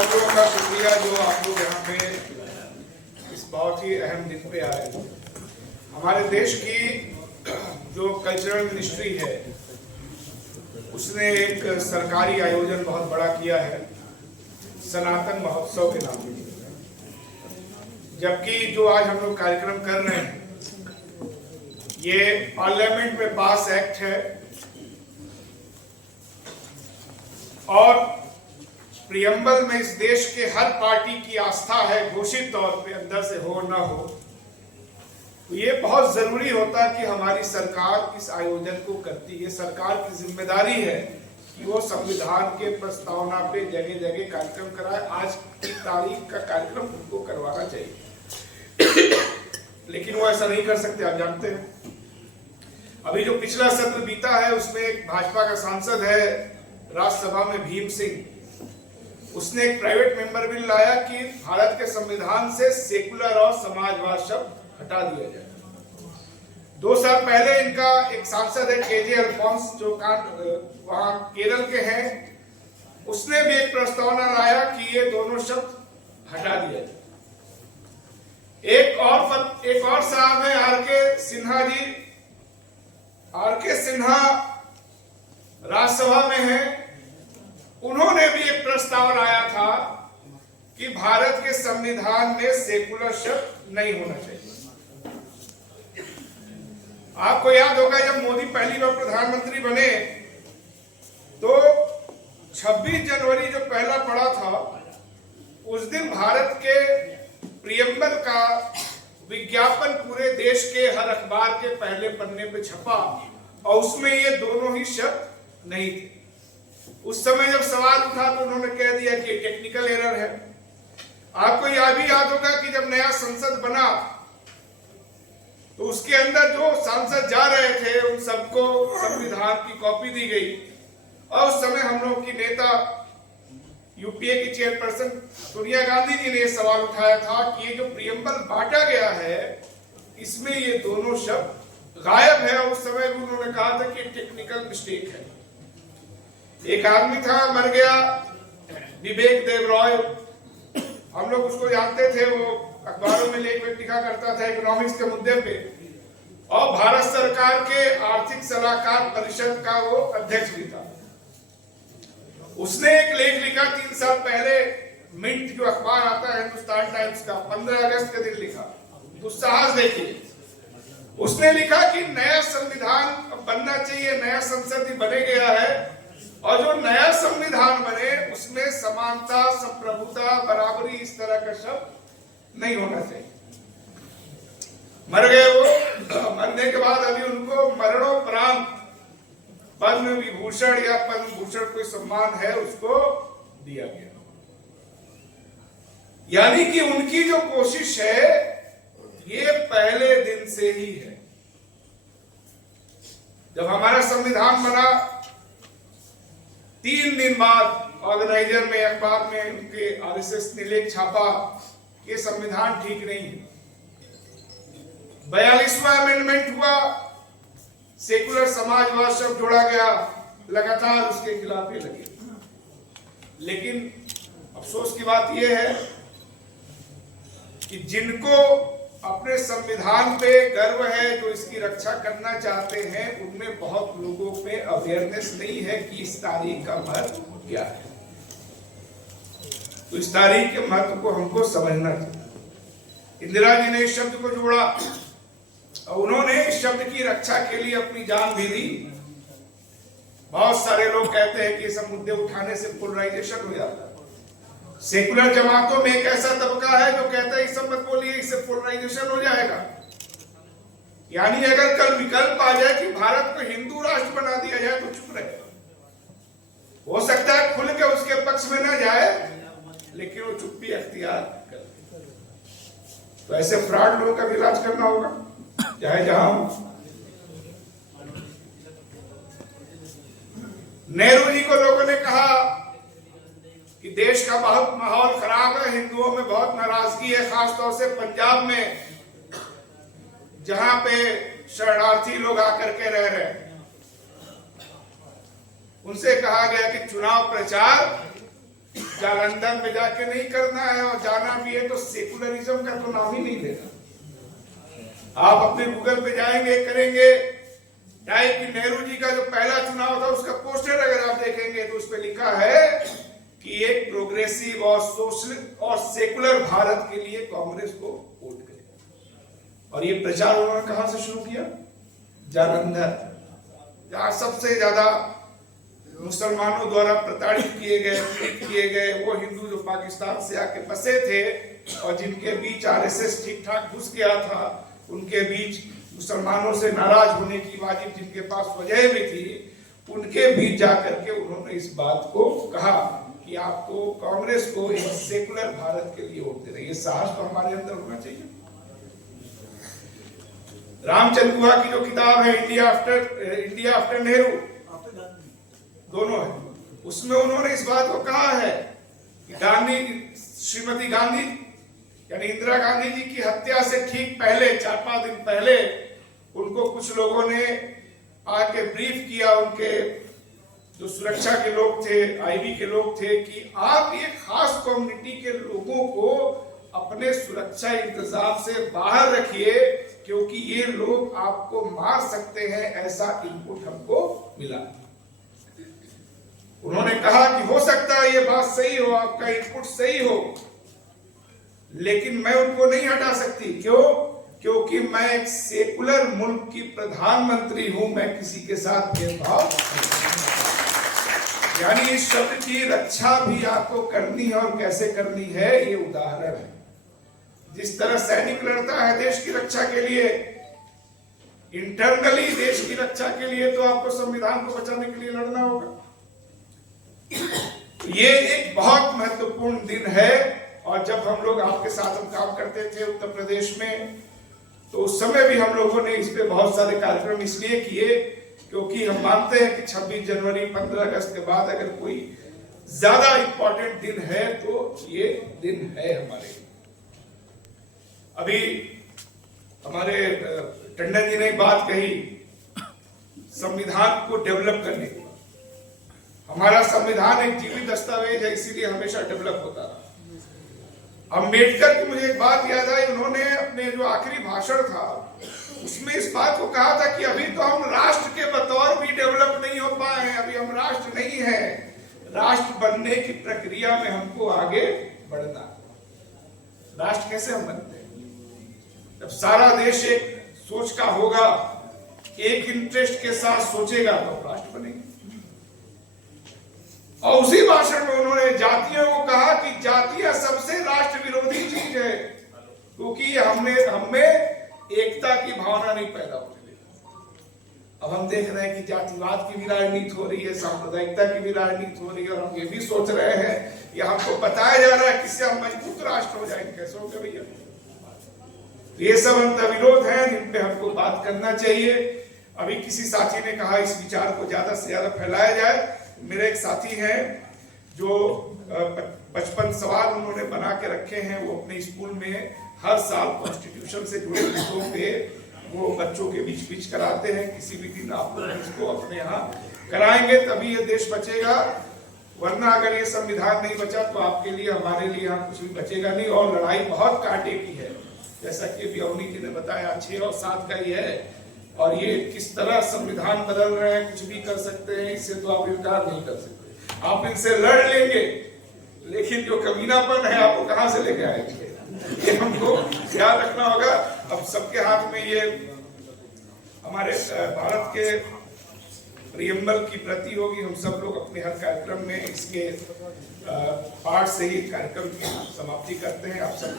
सब लोगों का शुक्रिया जो आप लोग यहाँ पे इस बहुत ही अहम दिन पे आए। हमारे देश की जो कल्चरल मिनिस्ट्री है उसने एक सरकारी आयोजन बहुत बड़ा किया है सनातन महोत्सव के नाम पे, जबकि जो आज हम लोग कार्यक्रम कर रहे हैं ये पार्लियामेंट में पास एक्ट है और प्रियम्बल में इस देश के हर पार्टी की आस्था है घोषित तौर पे, अंदर से हो ना हो, तो ये बहुत जरूरी होता है कि हमारी सरकार इस आयोजन को करती है। सरकार की जिम्मेदारी है कि वो संविधान के प्रस्तावना पे जगह जगह कार्यक्रम कराए। आज की तारीख का कार्यक्रम उनको करवाना चाहिए लेकिन वो ऐसा नहीं कर सकते, आप जानते हैं। अभी जो पिछला सत्र बीता है उसमें एक भाजपा का सांसद है राज्यसभा में भीम सिंह, उसने एक प्राइवेट मेंबर बिल लाया कि भारत के संविधान से सेकुलर और समाजवाद शब्द हटा दिया जाए। 2 साल पहले इनका एक सांसद है केजे अल्फोंस जो वहां केरल के हैं, उसने भी एक प्रस्तावना लाया कि ये दोनों शब्द हटा दिया जाए। एक और साहब है आर.के. सिन्हा जी, आर.के. सिन्हा राज्यसभा में है, उन्होंने भी एक प्रस्ताव लाया था कि भारत के संविधान में सेकुलर शब्द नहीं होना चाहिए। आपको याद होगा जब मोदी पहली बार प्रधानमंत्री बने तो 26 जनवरी जो पहला पड़ा था उस दिन भारत के प्रियम्बल का विज्ञापन पूरे देश के हर अखबार के पहले पन्ने पे छपा और उसमें ये दोनों ही शब्द नहीं थे। उस समय जब सवाल उठा तो उन्होंने कह दिया कि टेक्निकल एरर है। आपको यह भी याद होगा कि जब नया संसद बना तो उसके अंदर जो सांसद जा रहे थे उन सबको संविधान की कॉपी दी गई और उस समय हम लोग की नेता यूपीए की चेयरपर्सन सोनिया गांधी जी ने यह सवाल उठाया था कि ये जो प्रियम्बल बांटा गया है इसमें ये दोनों शब्द गायब है। उस समय भी उन्होंने कहा था कि टेक्निकल मिस्टेक है। एक आदमी था, मर गया, विवेक देव रॉय, हम लोग उसको जानते थे, वो अखबारों में लेख लिखा करता था इकोनॉमिक्स के मुद्दे पे और भारत सरकार के आर्थिक सलाहकार परिषद का वो अध्यक्ष भी था। उसने एक लेख लिखा 3 साल पहले, मिंट जो अखबार आता है हिंदुस्तान टाइम्स का, 15 अगस्त के दिन लिखा, दुस्साहस देखिए। उसने लिखा कि नया संविधान बनना चाहिए, नया संसद ही बने गया है और जो नया संविधान बने उसमें समानता, संप्रभुता, बराबरी इस तरह का शब्द नहीं होना चाहिए। मर गए वो, मरने के बाद अभी उनको मरणोपरांत पद्म विभूषण या पद्म भूषण कोई सम्मान है उसको दिया गया। यानी कि उनकी जो कोशिश है ये पहले दिन से ही है। जब हमारा संविधान बना 3 दिन बाद ऑर्गेनाइजर में, अखबार में उनके आरएसएस ने लेख छापा कि संविधान ठीक नहीं है। 42वां अमेंडमेंट हुआ, सेकुलर समाजवाद शब्द जोड़ा गया, लगातार उसके खिलाफ ये लगे। लेकिन अफसोस की बात यह है कि जिनको अपने संविधान पे गर्व है, जो इसकी रक्षा करना चाहते हैं, उनमें बहुत लोगों में अवेयरनेस नहीं है कि इस तारीख का महत्व क्या है। तो इस तारीख के महत्व को हमको समझना चाहिए। इंदिरा जी ने इस शब्द को जोड़ा और उन्होंने इस शब्द की रक्षा के लिए अपनी जान भी दी। बहुत सारे लोग कहते हैं कि ये सब मुद्दे उठाने से पोलराइजेशन हो जाता है। सेकुलर जमातों में एक ऐसा तबका है जो कहता है सब मत बोलिए, इससे पोलराइजेशन हो जाएगा। यानी अगर कल विकल्प आ जाए कि भारत को हिंदू राष्ट्र बना दिया जाए तो चुप रहे। हो सकता है खुल के उसके पक्ष में ना जाए लेकिन वो चुप्पी अख्तियार कर। तो ऐसे फ्रॉड लोगों का इलाज करना होगा चाहे जहां हो। नेहरू जी को लोगों ने कहा कि देश का बहुत माहौल खराब है, हिंदुओं में बहुत नाराजगी है, खासतौर से पंजाब में जहां पे शरणार्थी लोग आकर के रह रहे हैं। उनसे कहा गया कि चुनाव प्रचार जालंधर में जाके नहीं करना है, और जाना भी है तो सेकुलरिज्म का तो नाम ही नहीं लेना। आप अपने गूगल पे जाएंगे, करेंगे टाइप कि नेहरू जी का जो पहला चुनाव था उसका पोस्टर अगर आप देखेंगे तो उस पर लिखा है कि एक प्रोग्रेसिव और सोशल और सेकुलर भारत के लिए कांग्रेस को वोट करेगा। और ये प्रचार उन्होंने कहां से शुरू किया? जालंधर, जहां सबसे ज्यादा मुसलमानों द्वारा प्रताड़ित किए गए, पीड़ित किए गए वो हिंदू जो पाकिस्तान से आके बसे थे और जिनके बीच आरएसएस ठीक ठाक घुस गया था, उनके बीच मुसलमानों से नाराज होने की वाजिब जिनके पास वजह भी थी, उनके बीच जाकर के उन्होंने इस बात को कहा कि आपको कांग्रेस को एक सेकुलर भारत के लिए वोट देना। ये साहस तो हमारे अंदर होना चाहिए। रामचंद्र गुहा की जो किताब है इंडिया आफ्टर नेहरू, दोनों है, उसमें उन्होंने इस बात को कहा है कि श्रीमती गांधी यानी इंदिरा गांधी जी की हत्या से ठीक पहले 4-5 दिन पहले उनको कुछ लोगों ने आके ब्रीफ किया, उनके जो सुरक्षा के लोग थे, आईबी के लोग थे, कि आप एक खास कम्युनिटी के लोगों को अपने सुरक्षा इंतजाम से बाहर रखिए क्योंकि ये लोग आपको मार सकते हैं, ऐसा इनपुट हमको मिला। उन्होंने कहा कि हो सकता है ये बात सही हो, आपका इनपुट सही हो, लेकिन मैं उनको नहीं हटा सकती। क्यों? क्योंकि मैं एक सेकुलर मुल्क की प्रधानमंत्री हूं, मैं किसी के साथ भेदभाव यानी इस शब्द की रक्षा भी आपको करनी है, और कैसे करनी है ये उदाहरण है। जिस तरह सैनिक लड़ता है देश की रक्षा के लिए, इंटरनली देश की रक्षा के लिए, तो आपको संविधान को बचाने के लिए लड़ना होगा। ये एक बहुत महत्वपूर्ण दिन है, और जब हम लोग आपके साथ हम काम करते थे उत्तर प्रदेश में, तो उस समय भी हम लोगों ने इस पे बहुत सारे कार्यक्रम इसलिए किए क्योंकि हम मानते हैं कि 26 जनवरी 15 अगस्त के बाद अगर कोई ज्यादा इंपॉर्टेंट दिन है तो ये दिन है हमारे। अभी हमारे टंडन जी ने बात कही संविधान को डेवलप करने की। हमारा संविधान एक जीवित दस्तावेज है, इसीलिए हमेशा डेवलप होता रहा। अम्बेडकर की मुझे एक बात याद आई, उन्होंने अपने जो आखिरी भाषण था उसमें इस बात को कहा था कि अभी तो हम राष्ट्र के बतौर भी डेवलप नहीं हो पाए हैं, अभी हम राष्ट्र नहीं है, राष्ट्र बनने की प्रक्रिया में हमको आगे बढ़ना। राष्ट्र कैसे हम बनते हैं? जब सारा देश एक सोच का होगा, एक इंटरेस्ट के साथ सोचेगा तो राष्ट्र बनेगा। और उसी भाषण में उन्होंने जातियों को कहा कि जातियां सबसे राष्ट्र विरोधी चीज है, क्योंकि हमें एकता की भावना नहीं पैदा होने देती। अब हम देख रहे हैं कि जातिवाद की भी राजनीति हो रही है, सांप्रदायिकता की भी राजनीति हो रही है, और हम ये भी सोच रहे हैं, ये हमको बताया जा रहा है किससे हम मजबूत राष्ट्र हो जाएंगे। कैसे होगा भैया? ये सब अंतर्विरोध है, इन पे हमको बात करना चाहिए। अभी किसी साथी ने कहा इस विचार को ज्यादा से ज्यादा फैलाया जाए। मेरे एक साथी हैं जो 55 सवाल उन्होंने बना के रखे हैं, वो अपने स्कूल में हर साल कॉन्स्टिट्यूशन से जुड़े विषयों पे वो बच्चों के बीच कराते हैं। किसी भी दिन आप लोग इसको अपने यहाँ कराएंगे तभी ये देश बचेगा, वरना अगर ये संविधान नहीं बचा तो आपके लिए हमारे लिए यहाँ कुछ भी बचेगा नहीं। और लड़ाई बहुत कांटे की है, जैसा कि अभी अवनी जी ने बताया 6 और 7 का ही है, और ये किस तरह संविधान बदल रहे हैं, कुछ भी कर सकते हैं, इससे तो आप इनकार नहीं कर सकते। आप इनसे लड़ लेंगे, लेकिन जो कमीनापन है आपको कहां से लेके आएंगे, ये हमको ध्यान रखना होगा। अब सबके हाथ में ये हमारे भारत के प्रियम्बल की प्रति होगी। हम सब लोग अपने हर कार्यक्रम में इसके पाठ से ही कार्यक्रम की समाप्ति करते हैं। आप सब